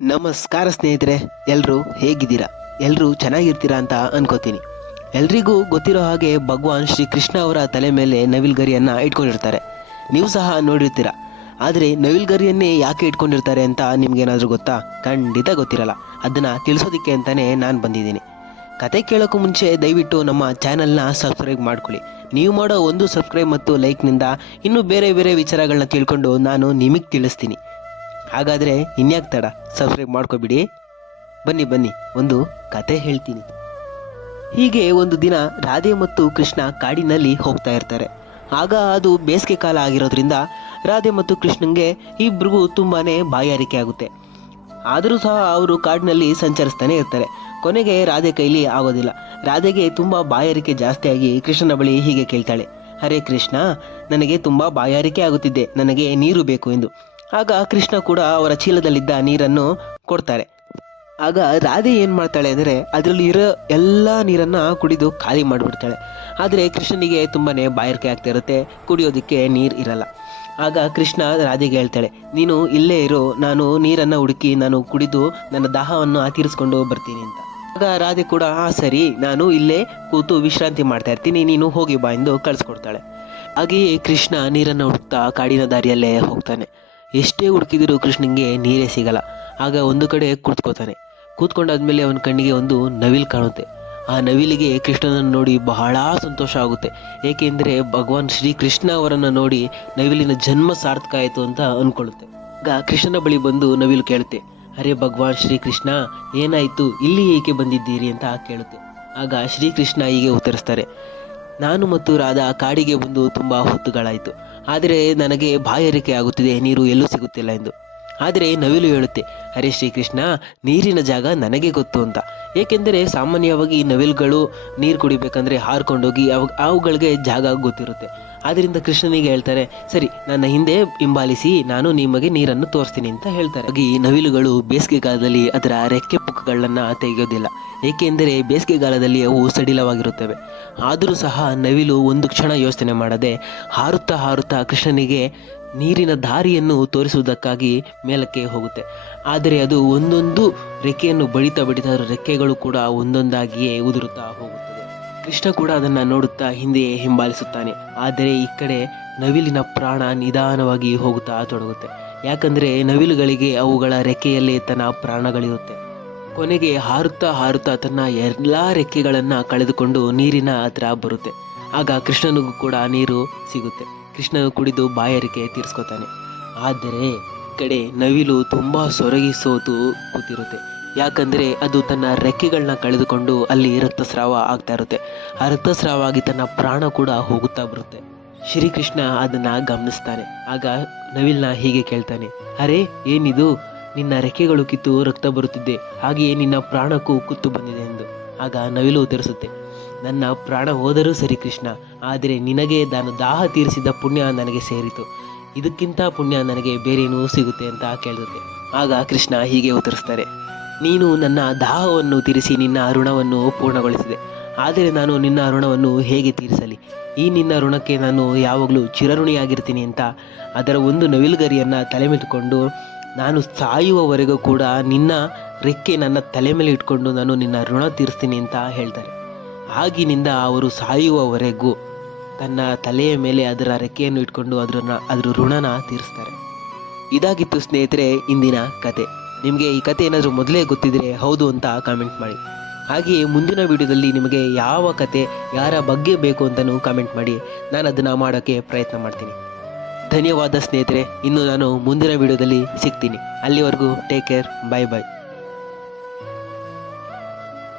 ನಮಸ್ಕಾರ ಸ್ನೇಹಿತರೆ ಎಲ್ಲರೂ ಹೇಗಿದ್ದೀರಾ? ಎಲ್ಲರೂ ಚೆನ್ನಾಗಿರ್ತೀರಾ ಅಂತ ಅನ್ಕೋತೀನಿ. ಎಲ್ರಿಗೂ ಗೊತ್ತಿರೋ ಹಾಗೆ ಭಗವಾನ್ ಶ್ರೀ ಕೃಷ್ಣ ಅವರ ತಲೆ ಮೇಲೆ ನವಿಲ್ಗರಿಯನ್ನು ಇಟ್ಕೊಂಡಿರ್ತಾರೆ. ನೀವು ಸಹ ನೋಡಿರ್ತೀರ. ಆದರೆ ನವಿಲ್ಗರಿಯನ್ನೇ ಯಾಕೆ ಇಟ್ಕೊಂಡಿರ್ತಾರೆ ಅಂತ ನಿಮ್ಗೇನಾದರೂ ಗೊತ್ತಾ? ಖಂಡಿತ ಗೊತ್ತಿರಲ್ಲ. ಅದನ್ನು ತಿಳಿಸೋದಕ್ಕೆ ಅಂತಲೇ ನಾನು ಬಂದಿದ್ದೀನಿ. ಕತೆ ಕೇಳೋಕ್ಕೂ ಮುಂಚೆ ದಯವಿಟ್ಟು ನಮ್ಮ ಚಾನೆಲ್ನ ಸಬ್ಸ್ಕ್ರೈಬ್ ಮಾಡ್ಕೊಳ್ಳಿ. ನೀವು ಮಾಡೋ ಒಂದು ಸಬ್ಸ್ಕ್ರೈಬ್ ಮತ್ತು ಲೈಕ್ನಿಂದ ಇನ್ನೂ ಬೇರೆ ಬೇರೆ ವಿಚಾರಗಳನ್ನ ತಿಳ್ಕೊಂಡು ನಾನು ನಿಮಗೆ ತಿಳಿಸ್ತೀನಿ. ಹಾಗಾದರೆ ಇನ್ಯಾಕೆ ತಡ? ಸಬ್ಸ್ಕ್ರೈಬ್ ಮಾಡ್ಕೊಬಿಡಿ. ಬನ್ನಿ ಬನ್ನಿ, ಒಂದು ಕತೆ ಹೇಳ್ತೀನಿ. ಹೀಗೆ ಒಂದು ದಿನ ರಾಧೆ ಮತ್ತು ಕೃಷ್ಣ ಕಾಡಿನಲ್ಲಿ ಹೋಗ್ತಾ ಇರ್ತಾರೆ. ಆಗ ಅದು ಬೇಸಿಗೆ ಕಾಲ ಆಗಿರೋದ್ರಿಂದ ರಾಧೆ ಮತ್ತು ಕೃಷ್ಣಂಗೆ ಇಬ್ರಿಗೂ ತುಂಬಾನೇ ಬಾಯಾರಿಕೆ ಆಗುತ್ತೆ. ಆದರೂ ಸಹ ಅವರು ಕಾಡಿನಲ್ಲಿ ಸಂಚರಿಸ್ತಾನೆ ಇರ್ತಾರೆ. ಕೊನೆಗೆ ರಾಧೆ ಕೈಲಿ ಆಗೋದಿಲ್ಲ. ರಾಧೆಗೆ ತುಂಬ ಬಾಯಾರಿಕೆ ಜಾಸ್ತಿಯಾಗಿ ಕೃಷ್ಣನ ಬಳಿ ಹೀಗೆ ಕೇಳ್ತಾಳೆ. ಹರೇ ಕೃಷ್ಣ, ನನಗೆ ತುಂಬ ಬಾಯಾರಿಕೆ ಆಗುತ್ತಿದೆ. ನನಗೆ ನೀರು ಬೇಕು ಎಂದು. ಆಗ ಕೃಷ್ಣ ಕೂಡ ಅವರ ಚೀಲದಲ್ಲಿದ್ದ ನೀರನ್ನು ಕೊಡ್ತಾರೆ. ಆಗ ರಾಧೆ ಏನು ಮಾಡ್ತಾಳೆ ಅಂದರೆ ಅದರಲ್ಲಿ ಇರೋ ಎಲ್ಲ ನೀರನ್ನು ಕುಡಿದು ಖಾಲಿ ಮಾಡಿಬಿಡ್ತಾಳೆ. ಆದರೆ ಕೃಷ್ಣನಿಗೆ ತುಂಬಾ ಬಾಯಾರಿಕೆ ಆಗ್ತಾ ಇರುತ್ತೆ, ಕುಡಿಯೋದಕ್ಕೆ ನೀರು ಇರಲ್ಲ. ಆಗ ಕೃಷ್ಣ ರಾಧೆಗೆ ಹೇಳ್ತಾಳೆ, ನೀನು ಇಲ್ಲೇ ಇರು, ನಾನು ನೀರನ್ನು ಹುಡುಕಿ ನಾನು ಕುಡಿದು ನನ್ನ ದಾಹವನ್ನು ತೀರಿಸ್ಕೊಂಡು ಬರ್ತೀನಿ ಅಂತ. ಆಗ ರಾಧೆ ಕೂಡ, ಆ, ಸರಿ, ನಾನು ಇಲ್ಲೇ ಕೂತು ವಿಶ್ರಾಂತಿ ಮಾಡ್ತಾ ಇರ್ತೀನಿ, ನೀನು ಹೋಗಿ ಬಾ ಎಂದು ಕಳಿಸ್ಕೊಡ್ತಾಳೆ. ಹಾಗೆಯೇ ಕೃಷ್ಣ ನೀರನ್ನು ಹುಡುಕ್ತಾ ಕಾಡಿನ ದಾರಿಯಲ್ಲೇ ಹೋಗ್ತಾನೆ. ಎಷ್ಟೇ ಹುಡುಕಿದರೂ ಕೃಷ್ಣನಿಗೆ ನೀರೇ ಸಿಗಲ್ಲ. ಆಗ ಒಂದು ಕಡೆ ಕೂತ್ಕೋತಾನೆ ಕೂತ್ಕೊಂಡಾದ್ಮೇಲೆ ಅವನ ಕಣ್ಣಿಗೆ ಒಂದು ನವಿಲ್ ಕಾಣುತ್ತೆ. ಆ ನವಿಲಿಗೆ ಕೃಷ್ಣನನ್ನು ನೋಡಿ ಬಹಳ ಸಂತೋಷ ಆಗುತ್ತೆ. ಏಕೆಂದರೆ ಭಗವಾನ್ ಶ್ರೀ ಕೃಷ್ಣ ಅವರನ್ನು ನೋಡಿ ನವಿಲಿನ ಜನ್ಮ ಸಾರ್ಥಕ ಆಯಿತು ಅಂತ ಅಂದ್ಕೊಳ್ಳುತ್ತೆ ಆಗ ಕೃಷ್ಣನ ಬಳಿ ಬಂದು ನವಿಲು ಕೇಳುತ್ತೆ, ಅರೆ ಭಗವಾನ್ ಶ್ರೀ ಕೃಷ್ಣ ಏನಾಯ್ತು? ಇಲ್ಲಿ ಏಕೆ ಬಂದಿದ್ದೀರಿ? ಅಂತ ಕೇಳುತ್ತೆ. ಆಗ ಶ್ರೀಕೃಷ್ಣ ಹೀಗೆ ಉತ್ತರಿಸ್ತಾರೆ ನಾನು ಮತ್ತು ರಾಧಾ ಕಾಡಿಗೆ ಬಂದು ತುಂಬ ಹೊತ್ತುಗಳಾಯಿತು. ಆದರೆ ನನಗೆ ಬಾಯಾರಿಕೆ ಆಗುತ್ತಿದೆ, ನೀರು ಎಲ್ಲೂ ಸಿಗುತ್ತಿಲ್ಲ ಎಂದು. ಆದರೆ ನವಿಲು ಹೇಳುತ್ತೆ, ಅರೆ ಶ್ರೀಕೃಷ್ಣ, ನೀರಿನ ಜಾಗ ನನಗೆ ಗೊತ್ತು ಅಂತ. ಏಕೆಂದರೆ ಸಾಮಾನ್ಯವಾಗಿ ನವಿಲುಗಳು ನೀರು ಕುಡಿಬೇಕಂದ್ರೆ ಹಾರ್ಕೊಂಡೋಗಿ ಅವ, ಅವುಗಳಿಗೆ ಜಾಗ ಗೊತ್ತಿರುತ್ತೆ. ಆದ್ದರಿಂದ ಕೃಷ್ಣನಿಗೆ ಹೇಳ್ತಾರೆ, ಸರಿ, ನನ್ನ ಹಿಂದೆ ಹಿಂಬಾಲಿಸಿ, ನಾನು ನಿಮಗೆ ನೀರನ್ನು ತೋರಿಸ್ತೀನಿ ಅಂತ ಹೇಳ್ತಾರೆ. ಹಾಗೆ ಈ ನವಿಲುಗಳು ಬೇಸಿಗೆಗಾಲದಲ್ಲಿ ಅದರ ರೆಕ್ಕೆ ಪುಕ್ಕಗಳನ್ನು ತೆಗೆಯೋದಿಲ್ಲ. ಏಕೆಂದರೆ ಬೇಸಿಗೆಗಾಲದಲ್ಲಿ ಅವು ಸಡಿಲವಾಗಿರುತ್ತವೆ. ಆದರೂ ಸಹ ನವಿಲು ಒಂದು ಕ್ಷಣ ಯೋಚನೆ ಮಾಡದೆ ಹಾರುತ್ತಾ ಹಾರುತ್ತಾ ಕೃಷ್ಣನಿಗೆ ನೀರಿನ ದಾರಿಯನ್ನು ತೋರಿಸುವುದಕ್ಕಾಗಿ ಮೇಲಕ್ಕೆ ಹೋಗುತ್ತೆ. ಆದರೆ ಅದು ಒಂದೊಂದು ರೆಕ್ಕೆಯನ್ನು ಬಡಿತಾ ಬಡಿತಾ ರೆಕ್ಕೆಗಳು ಕೂಡ ಒಂದೊಂದಾಗಿಯೇ ಉದುರುತ್ತಾ ಹೋಗುತ್ತದೆ ಕೃಷ್ಣ ಕೂಡ ಅದನ್ನು ನೋಡುತ್ತಾ ಹಿಂದೆಯೇ ಹಿಂಬಾಲಿಸುತ್ತಾನೆ. ಆದರೆ ಈ ಕಡೆ ನವಿಲಿನ ಪ್ರಾಣ ನಿಧಾನವಾಗಿ ಹೋಗುತ್ತಾ ತೊಡಗುತ್ತೆ. ಯಾಕಂದರೆ ನವಿಲುಗಳಿಗೆ ಅವುಗಳ ರೆಕ್ಕೆಯಲ್ಲೇ ತನ್ನ ಪ್ರಾಣಗಳಿರುತ್ತೆ. ಕೊನೆಗೆ ಹಾರುತ್ತಾ ಹಾರುತ್ತಾ ತನ್ನ ಎಲ್ಲ ರೆಕ್ಕೆಗಳನ್ನು ಕಳೆದುಕೊಂಡು ನೀರಿನ ಹತ್ರ ಬರುತ್ತೆ. ಆಗ ಕೃಷ್ಣನಿಗೂ ಕೂಡ ನೀರು ಸಿಗುತ್ತೆ. ಕೃಷ್ಣನು ಕುಡಿದು ಬಾಯರಿಕೆ ತೀರಿಸ್ಕೊತಾನೆ. ಆದರೆ ಕಡೆ ನವಿಲು ತುಂಬ ಸೊರಗಿ ಸೋತು ಕೂತಿರುತ್ತೆ. ಯಾಕಂದರೆ ಅದು ತನ್ನ ರೆಕ್ಕೆಗಳನ್ನ ಕಳೆದುಕೊಂಡು ಅಲ್ಲಿ ರಕ್ತಸ್ರಾವ ಆಗ್ತಾ ಇರುತ್ತೆ. ಆ ರಕ್ತಸ್ರಾವ ಆಗಿ ತನ್ನ ಪ್ರಾಣ ಕೂಡ ಹೋಗುತ್ತಾ ಬರುತ್ತೆ. ಶ್ರೀಕೃಷ್ಣ ಅದನ್ನ ಗಮನಿಸ್ತಾನೆ. ಆಗ ನವಿಲ್ನ ಹೀಗೆ ಕೇಳ್ತಾನೆ, ಅರೆ, ಏನಿದು? ನಿನ್ನ ರೆಕ್ಕೆಗಳು ಕಿತ್ತು ರಕ್ತ ಬರುತ್ತಿದೆ ಹಾಗೆಯೇ ನಿನ್ನ ಪ್ರಾಣಕ್ಕೂ ಕುತ್ತು ಬಂದಿದೆ ಎಂದು. ಆಗ ನವಿಲು ಉತ್ತರಿಸುತ್ತೆ, ನನ್ನ ಪ್ರಾಣ ಹೋದರೂ ಸರಿ ಕೃಷ್ಣ, ಆದರೆ ನಿನಗೆ ನಾನು ದಾಹ ತೀರಿಸಿದ ಪುಣ್ಯ ನನಗೆ ಸೇರಿತು. ಇದಕ್ಕಿಂತ ಪುಣ್ಯ ನನಗೆ ಬೇರೇನೂ ಸಿಗುತ್ತೆ ಅಂತ ಕೇಳುತ್ತೆ ಆಗ ಕೃಷ್ಣ ಹೀಗೆ ಉತ್ತರಿಸ್ತಾರೆ ನೀನು ನನ್ನ ದಾಹವನ್ನು ತೀರಿಸಿ ನಿನ್ನ ಋಣವನ್ನು ಪೂರ್ಣಗೊಳಿಸಿದೆ. ಆದರೆ ನಾನು ನಿನ್ನ ಋಣವನ್ನು ಹೇಗೆ ತೀರಿಸಲಿ? ಈ ನಿನ್ನ ಋಣಕ್ಕೆ ನಾನು ಯಾವಾಗಲೂ ಚಿರಋಣಿಯಾಗಿರ್ತೀನಿ ಅಂತ ಅದರ ಒಂದು ನವಿಲುಗರಿಯನ್ನು ತಲೆಮೆತ್ತುಕೊಂಡು ನಾನು ಸಾಯುವವರೆಗೂ ಕೂಡ ನಿನ್ನ ರೆಕ್ಕೆ ನನ್ನ ತಲೆ ಮೇಲೆ ಇಟ್ಕೊಂಡು ನಾನು ನಿನ್ನ ಋಣ ತೀರಿಸ್ತೀನಿ ಅಂತ ಹೇಳ್ತಾರೆ. ಆಗಿನಿಂದ ಅವರು ಸಾಯುವವರೆಗೂ ತನ್ನ ತಲೆಯ ಮೇಲೆ ಅದರ ರೆಕ್ಕೆಯನ್ನು ಇಟ್ಕೊಂಡು ಅದರನ್ನ ಅದರ ಋಣನ ತೀರಿಸ್ತಾರೆ. ಇದಾಗಿತ್ತು ಸ್ನೇಹಿತರೆ, ಇಂದಿನ ಕತೆ. ನಿಮಗೆ ಈ ಕತೆ ಏನಾದರೂ ಮೊದಲೇ ಗೊತ್ತಿದ್ರೆ ಹೌದು ಅಂತ ಕಾಮೆಂಟ್ ಮಾಡಿ. ಹಾಗೆಯೇ ಮುಂದಿನ ವಿಡಿಯೋದಲ್ಲಿ ನಿಮಗೆ ಯಾವ ಕತೆ, ಯಾರ ಬಗ್ಗೆ ಬೇಕು ಅಂತಲೂ ಕಾಮೆಂಟ್ ಮಾಡಿ. ನಾನು ಅದನ್ನು ಮಾಡೋಕ್ಕೆ ಪ್ರಯತ್ನ ಮಾಡ್ತೀನಿ. ಧನ್ಯವಾದ ಸ್ನೇಹಿತರೆ, ಇನ್ನು ನಾನು ಮುಂದಿನ ವಿಡಿಯೋದಲ್ಲಿ ಸಿಗ್ತೀನಿ. ಅಲ್ಲಿವರೆಗೂ ಟೇಕ್ ಕೇರ್ ಬಾಯ್ ಬಾಯ್